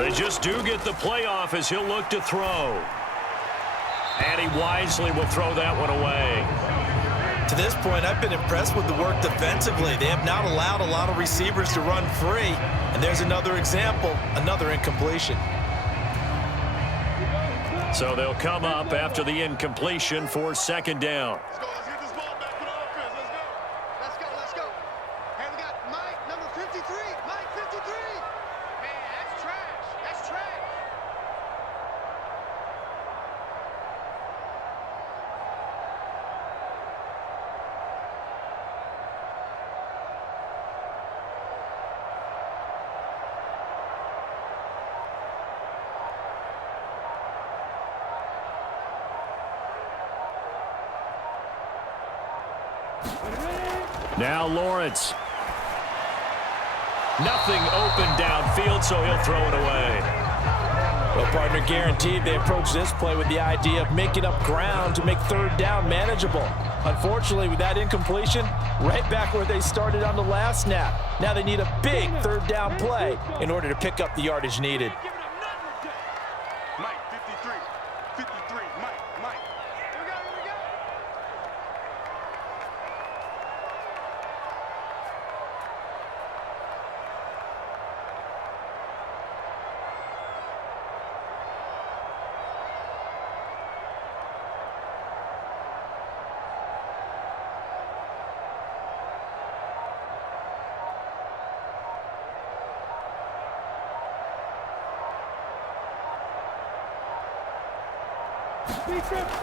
They just do get the playoff as he'll look to throw. And he wisely will throw that one away. To this point, I've been impressed with the work defensively. They have not allowed a lot of receivers to run free. And there's another example, another incompletion. So they'll come up after the incompletion for second down. Let's go. Let's get this ball back for the offense. Let's go. Let's go. Let's go. Hey, we got Mike, number 53. Mike, 53. Man, that's trash. That's trash. Now Lawrence. Nothing open downfield, so he'll throw it away. Well, partner, guaranteed they approach this play with the idea of making up ground to make third down manageable. Unfortunately, with that incompletion, right back where they started on the last snap. Now they need a big third down play in order to pick up the yardage needed. Mike, 53. 53. Mike. Here we go. Here we go.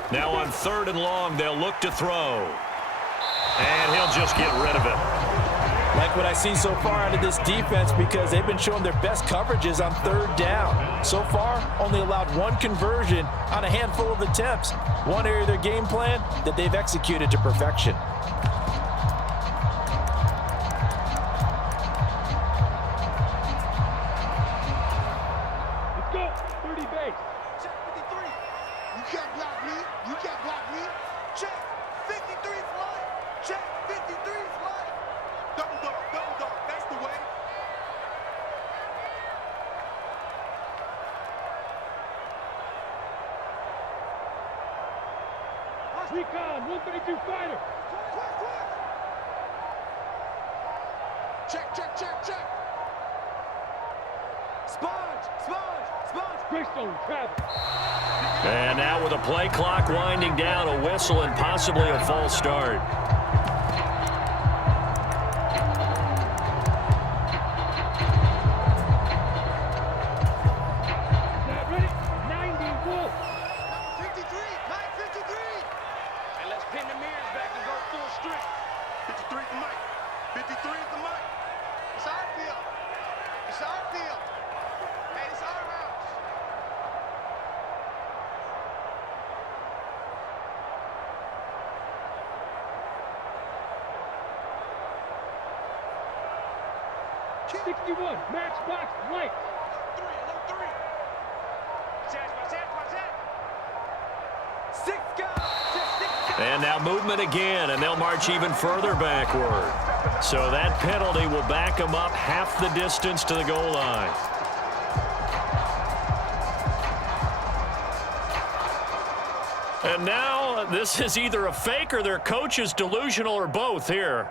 Now on 3rd and long, they'll look to throw. And he'll just get rid of it. Like what I've seen so far out of this defense because they've been showing their best coverages on third down. So far, only allowed one conversion on a handful of attempts. One area of their game plan that they've executed to perfection. Let's go. 30 base. Check 53. You can't block me. You can't block me. Check 53's line. Check 53's line. Double dog. That's the way. Recon, 132 fighter. Check. Sponge. Greystone, travel. And now with a play clock winding down, a whistle and possibly a false start. Snap ready. 90 Wolf. 53. Mike, 53. And let's pin the mirrors back and go full strength. 53 is the Mike. 53 is the Mike. It's our field. It's our field. Hey, it's our route. Kick. 61, matchbox, light. Alert three. Watch that. 6 guys. And now movement again, and they'll march even further backward. So that penalty will back them up half the distance to the goal line. And now this is either a fake or their coach is delusional or both here.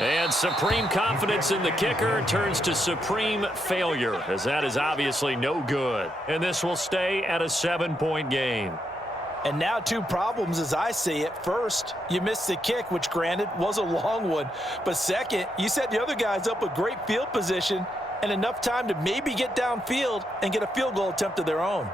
And supreme confidence in the kicker turns to supreme failure, as that is obviously no good. And this will stay at a 7-point game. And now 2 problems as I see it. First, you missed the kick, which granted was a long one. But second, you set the other guys up with great field position and enough time to maybe get downfield and get a field goal attempt of their own.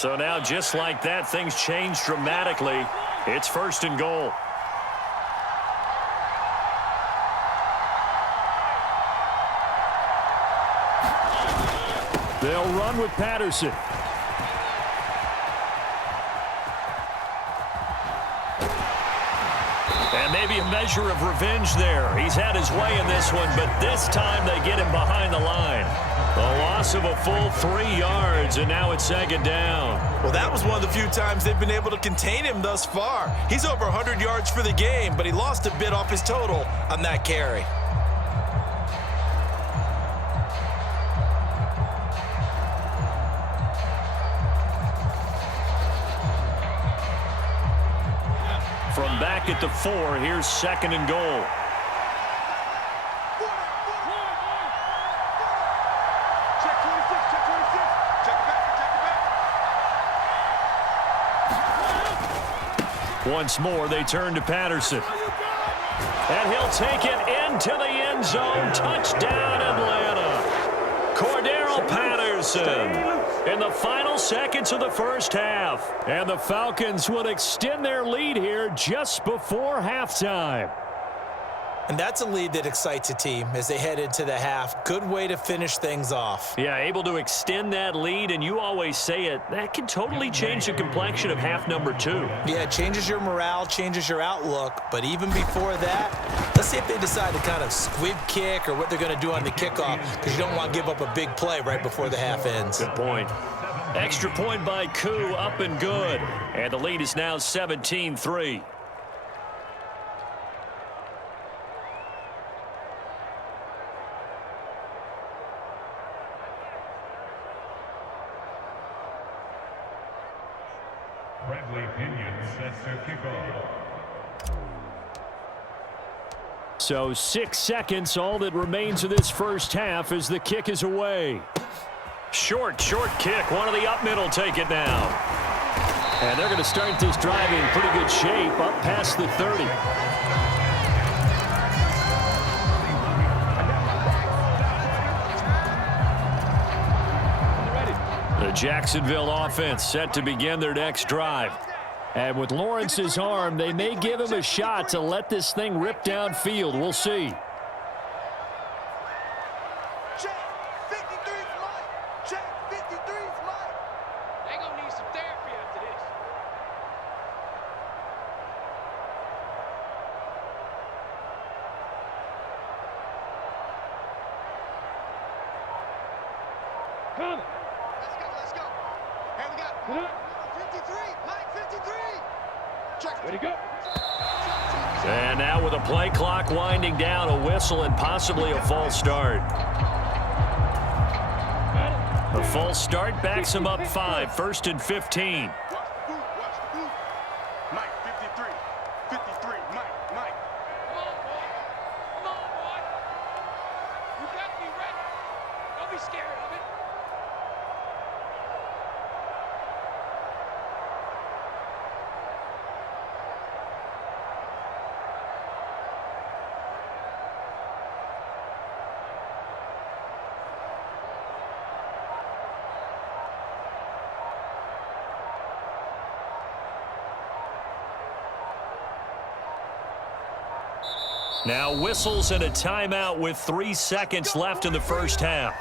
So now, just like that, things change dramatically. It's 1st and goal. They'll run with Patterson. And maybe a measure of revenge there. He's had his way in this one, but this time they get him behind the line. A loss of a full 3 yards, and now it's 2nd down. Well, that was one of the few times they've been able to contain him thus far. He's over 100 yards for the game, but he lost a bit off his total on that carry. From back at the 4, here's 2nd and goal. Check 26, check 26. Check it back, check it back. Once more, they turn to Patterson. And he'll take it into the end zone. Touchdown, Atlanta. Cordero Patterson in the final seconds of the first half. And the Falcons will extend their lead here just before halftime. And that's a lead that excites a team as they head into the half. Good way to finish things off. Yeah, able to extend that lead, and you always say it, that can totally change the complexion of half number 2. Yeah, it changes your morale, changes your outlook. But even before that, let's see if they decide to kind of squib kick or what they're going to do on the kickoff, because you don't want to give up a big play right before the half ends. Good point. Extra point by Koo, up and good. And the lead is now 17-3. Bradley Pinion sets to kickoff. So 6 seconds, all that remains of this first half as the kick is away. Short kick. One of the up middle take it now. And they're going to start this drive in pretty good shape up past the 30. The Jacksonville offense set to begin their next drive. And with Lawrence's arm, they may give him a shot to let this thing rip downfield. We'll see. Check 53's Mike. Check 53's Mike. They gonna need some therapy after this. Come. Let's go. Hey, we got Sit up. 53. Mike 53. Check. Ready, go. And now with a play clock winding down, a whistle and possibly a false start. The false start backs him up 5, 1st and 15. Watch the boot. Watch the boot. Mike 53. 53. Mike. Come on, boy. Come on, boy. You got to be ready. Don't be scared of it. Now whistles and a timeout with 3 seconds left in the first half.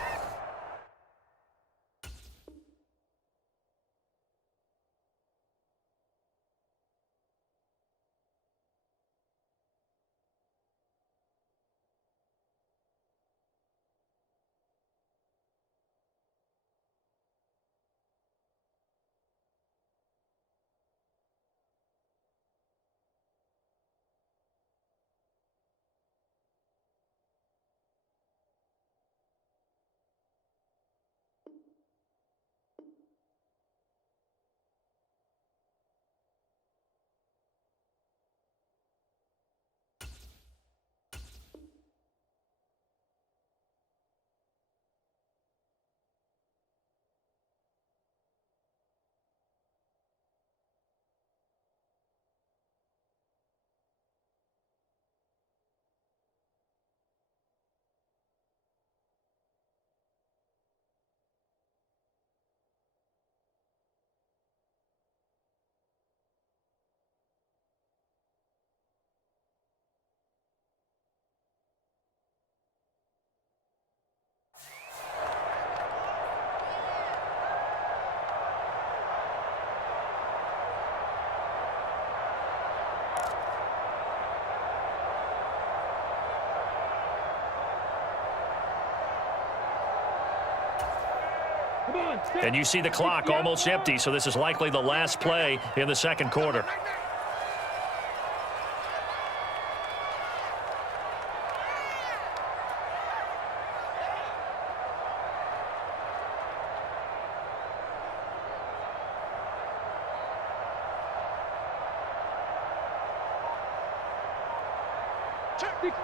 And you see the clock almost empty, so this is likely the last play in the second quarter.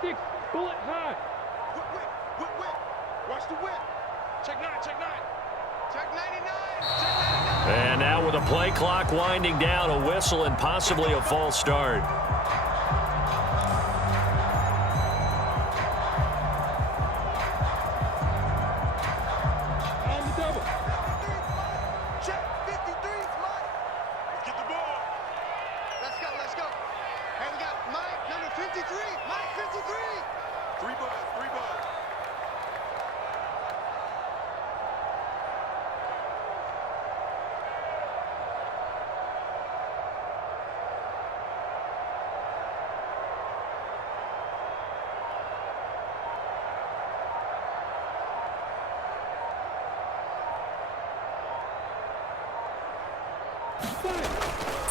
Six, bullet high. Whip. Watch the whip. Check 9. Check 99. And now with a play clock winding down, a whistle and possibly a false start. On the double. Check 53's Mike. Let's get the ball. Let's go. Hey, we got Mike, number 53. Mike 53. Three balls.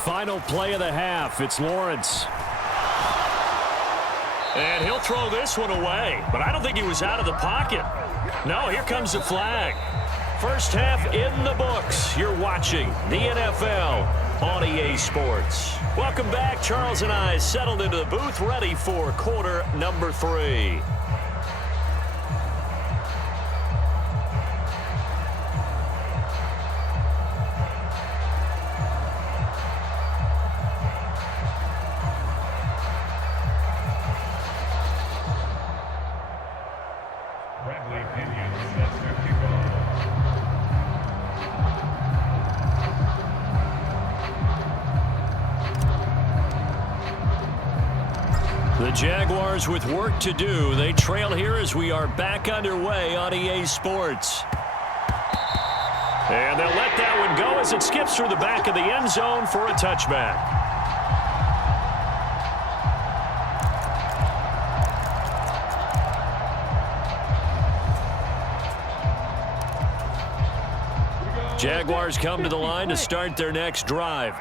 Final play of the half. It's Lawrence. And he'll throw this one away, but I don't think he was out of the pocket. No, here comes the flag. First half in the books. You're watching the NFL on EA Sports. Welcome back. Charles and I settled into the booth, ready for quarter number 3. Friendly opinions set to kick off. The Jaguars with work to do. They trail here as we are back underway on EA Sports. And they'll let that one go as it skips through the back of the end zone for a touchback. Jaguars come to the line to start their next drive.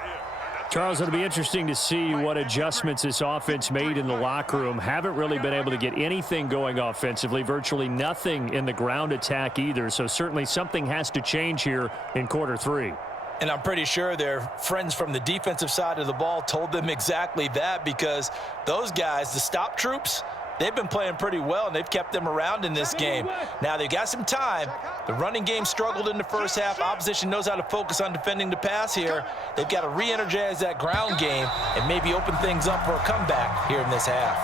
Charles, it'll be interesting to see what adjustments this offense made in the locker room. Haven't really been able to get anything going offensively, virtually nothing in the ground attack either. So certainly something has to change here in quarter 3. And I'm pretty sure their friends from the defensive side of the ball told them exactly that, because those guys, the stop troops, they've been playing pretty well, and they've kept them around in this game. Now, they've got some time. The running game struggled in the first half. Opposition knows how to focus on defending the pass here. They've got to re-energize that ground game and maybe open things up for a comeback here in this half.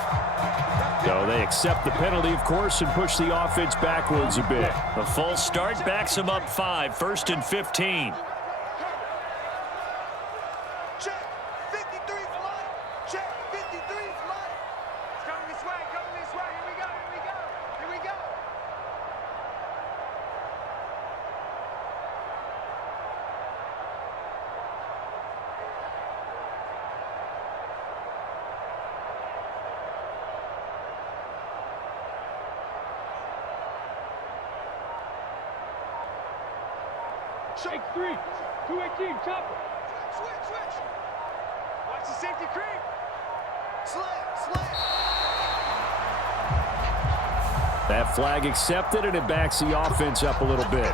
So they accept the penalty, of course, and push the offense backwards a bit. A false start backs them up 5, 1st and 15. Check 53's Mike. Check 53's Mike. It's coming this way. Here we go. Shake 3. 218, chopper. Switch. Watch the safety creep. Slam. That flag accepted, and it backs the offense up a little bit.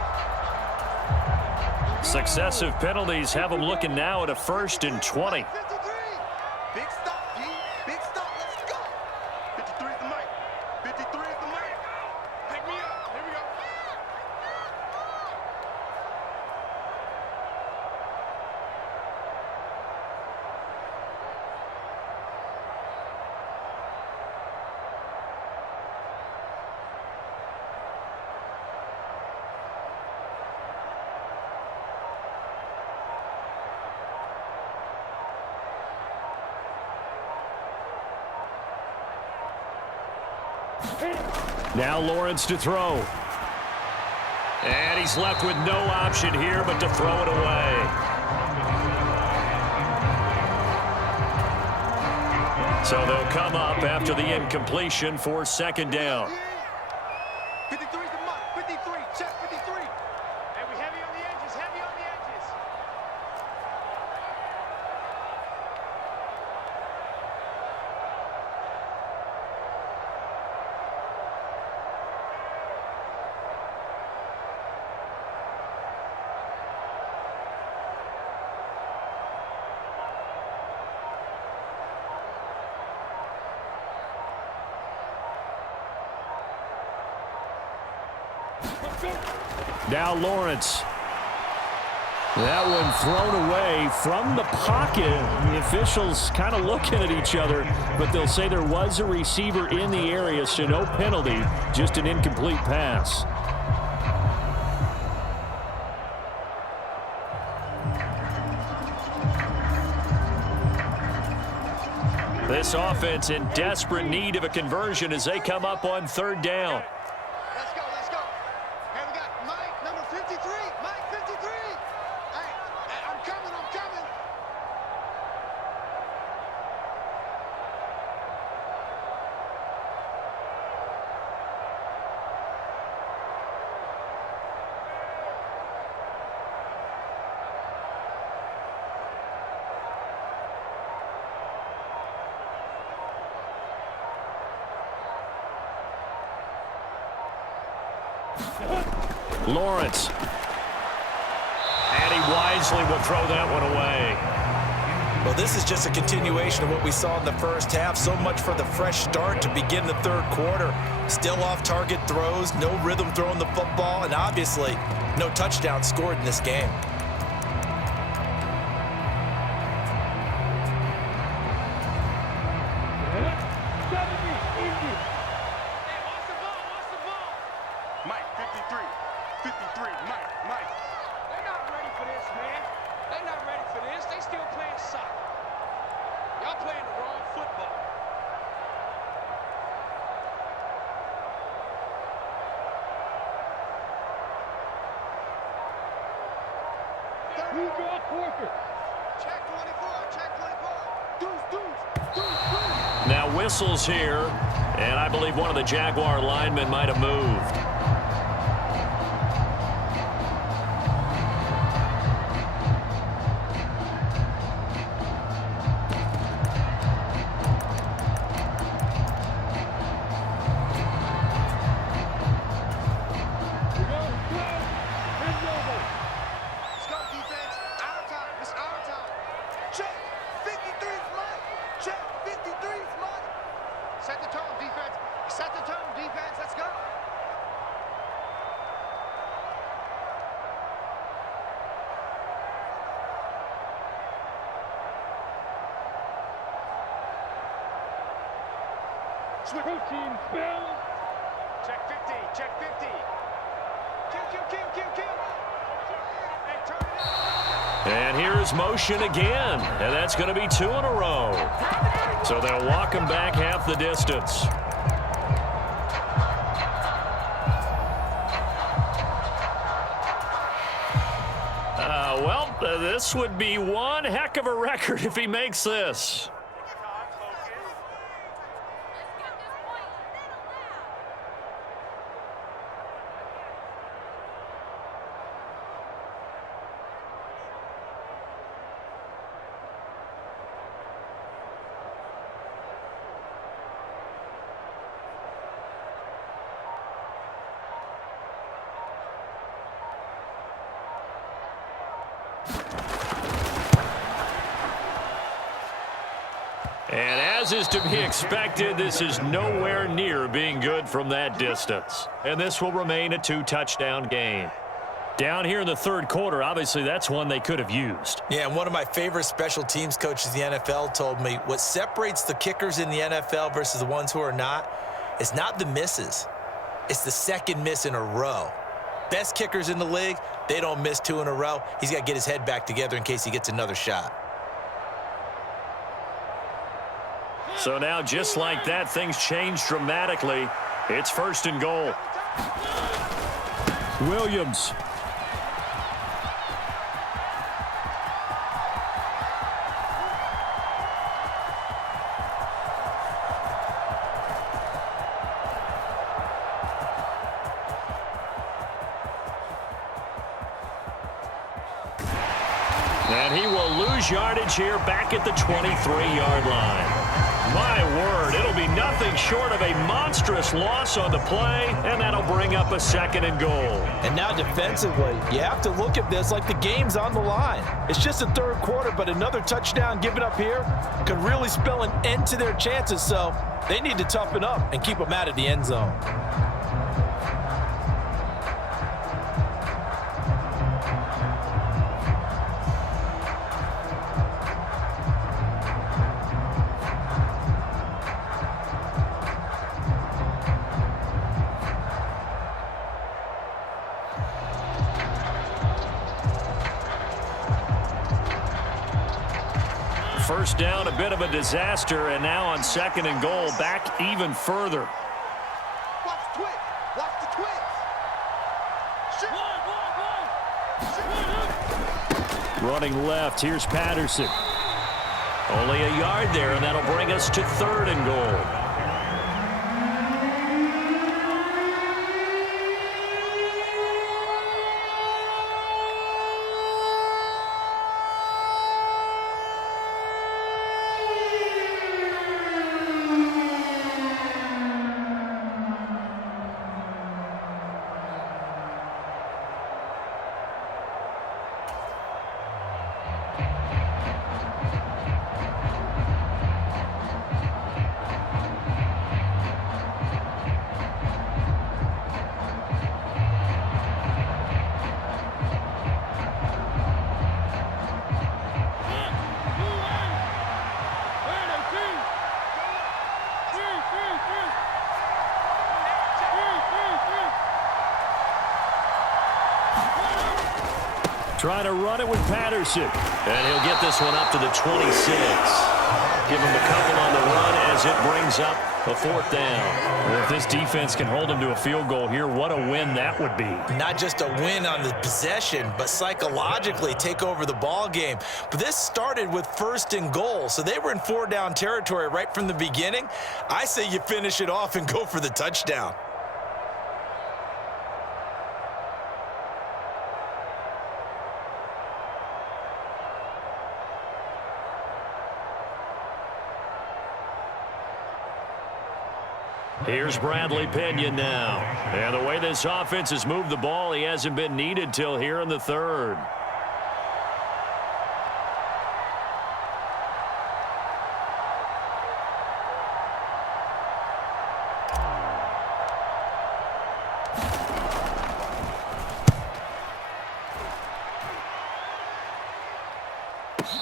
Successive penalties have them looking now at a 1st and 20. 53. Big stop, G. Big stop. Let's go. 53 is the mic. 53 is the mic. Pick me up. Here we go. Now Lawrence to throw. And he's left with no option here but to throw it away. So they'll come up after the incompletion for 2nd down. 53 is the mic. 53. Check 53. Hey, we heavy on the Now Lawrence. That one thrown away from the pocket. The officials kind of looking at each other, but they'll say there was a receiver in the area, so no penalty, just an incomplete pass. This offense in desperate need of a conversion as they come up on third down. Let's go, let's go. Hey, we got Mike, number 53. Mike, 53. Hey, I'm coming, I'm coming. Lawrence. And he wisely will throw that one away. Well, this is just a continuation of what we saw in the first half. So much for the fresh start to begin the third quarter. Still off-target throws, no rhythm throwing the football, and obviously no touchdown scored in this game. Mike, 53. 53, Mike. They're not ready for this, man. They're not ready for this. They still playing soccer. Y'all playing the wrong football. Who's going quicker? Check 24, check 24. Deuce. Now whistles here, and I believe one of the Jaguar linemen might have moved. Let's go, defense. Our time. It's our time. Check. 53 is Mike. Check. 53 is Mike. Set the tone, defense. Set the tone, defense. Let's go. Routine spell. Check 50. Check 50. Kill. And turn it out. And here's motion again, and that's going to be 2 in a row. So they'll walk him back half the distance. This would be one heck of a record if he makes this. And as is to be expected, this is nowhere near being good from that distance. And this will remain a 2-touchdown game. Down here in the third quarter, obviously that's one they could have used. Yeah, and one of my favorite special teams coaches in the NFL told me what separates the kickers in the NFL versus the ones who are not is not the misses. It's the second miss in a row. Best kickers in the league, they don't miss 2 in a row. He's got to get his head back together in case he gets another shot. So now, just like that, things change dramatically. It's 1st and goal. Williams. And he will lose yardage here back at the 23-yard line. My word, it'll be nothing short of a monstrous loss on the play, and that'll bring up a 2nd and goal. And now defensively, you have to look at this like the game's on the line. It's just the third quarter, but another touchdown given up here could really spell an end to their chances, so they need to toughen up and keep them out of the end zone. first down, a bit of a disaster, and now on 2nd and goal, back even further. Watch the twist. Watch the twist. Running left, here's Patterson. Only a yard there, and that'll bring us to 3rd and goal. Trying to run it with Patterson. And he'll get this one up to the 26. Give him a couple on the run as it brings up a 4th down. Well, if this defense can hold him to a field goal here, what a win that would be. Not just a win on the possession, but psychologically take over the ball game. But this started with 1st and goal, so they were in 4-down territory right from the beginning. I say you finish it off and go for the touchdown. Here's Bradley Pinion now. And the way this offense has moved the ball, he hasn't been needed till here in the 3rd.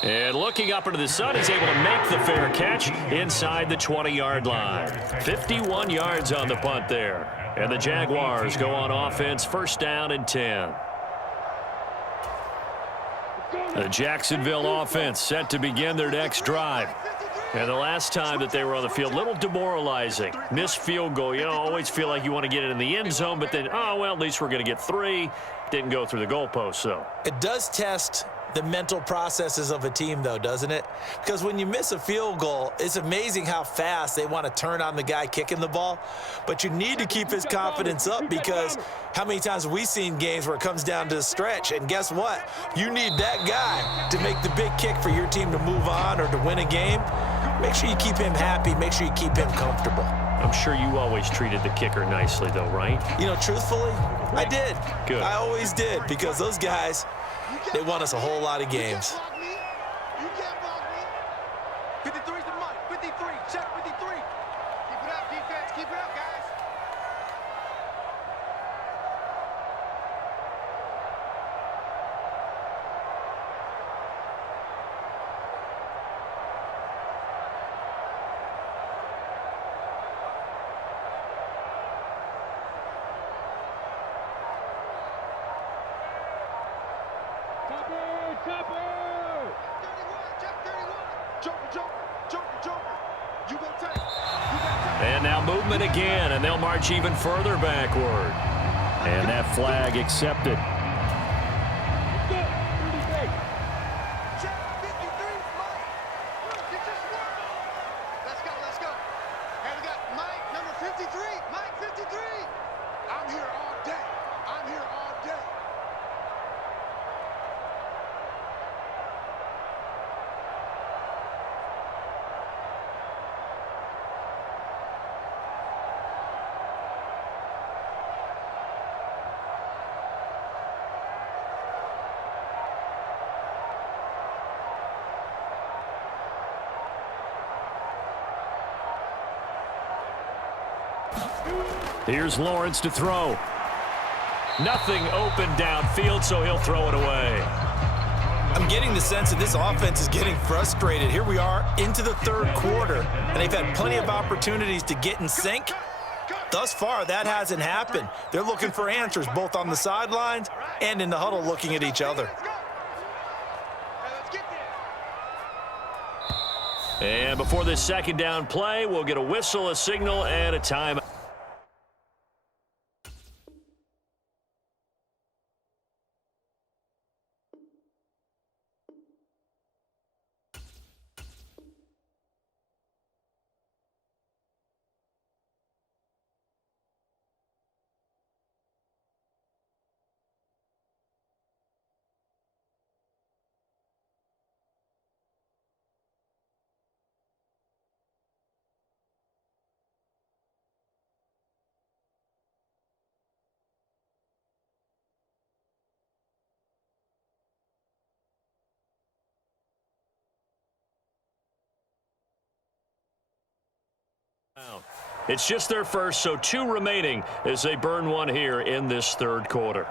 And looking up into the sun, he's able to make the fair catch inside the 20-yard line. 51 yards on the punt there. And the Jaguars go on offense, 1st down and 10. The Jacksonville offense set to begin their next drive. And the last time that they were on the field, a little demoralizing. Missed field goal. You know, always feel like you want to get it in the end zone, but then, oh, well, at least we're going to get 3. Didn't go through the goalpost, though. It does test the mental processes of a team, though, doesn't it? Because when you miss a field goal, it's amazing how fast they want to turn on the guy kicking the ball. But you need to keep his confidence up, because how many times have we seen games where it comes down to the stretch? And guess what? You need that guy to make the big kick for your team to move on or to win a game. Make sure you keep him happy. Make sure you keep him comfortable. I'm sure you always treated the kicker nicely, though, right? You know, truthfully, I did. Good. I always did, because those guys, they won us a whole lot of games. You can't block me. 53's the mic. 53. Check 53. Keep it up, defense. Keep it up, guys. And now movement again, and they'll march even further backward. And that flag accepted. Let's go. And we got Mike, number 53. Mike, 53. I'm here all day. I'm here all day. Here's Lawrence to throw. Nothing open downfield, so he'll throw it away. I'm getting the sense that this offense is getting frustrated. Here we are into the 3rd quarter, and they've had plenty of opportunities to get in sync. Thus far, that hasn't happened. They're looking for answers both on the sidelines and in the huddle, looking at each other. And before this second down play, we'll get a whistle, a signal, and a timeout. It's just their first, so 2 remaining as they burn one here in this third quarter.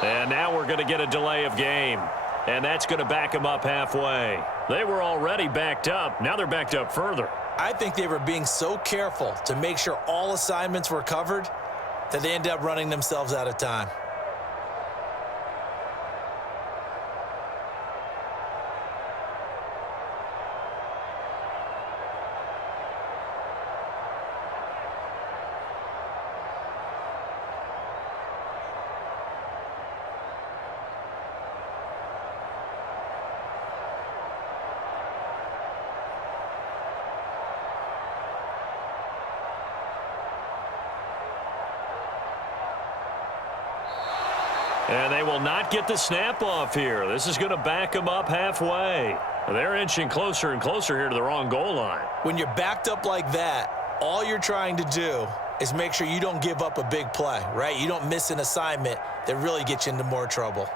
And now we're going to get a delay of game. And that's going to back them up halfway. They were already backed up. Now they're backed up further. I think they were being so careful to make sure all assignments were covered that they ended up running themselves out of time. And they will not get the snap off here. This is going to back them up halfway. They're inching closer and closer here to the wrong goal line. When you're backed up like that, all you're trying to do is make sure you don't give up a big play, right? You don't miss an assignment that really gets you into more trouble.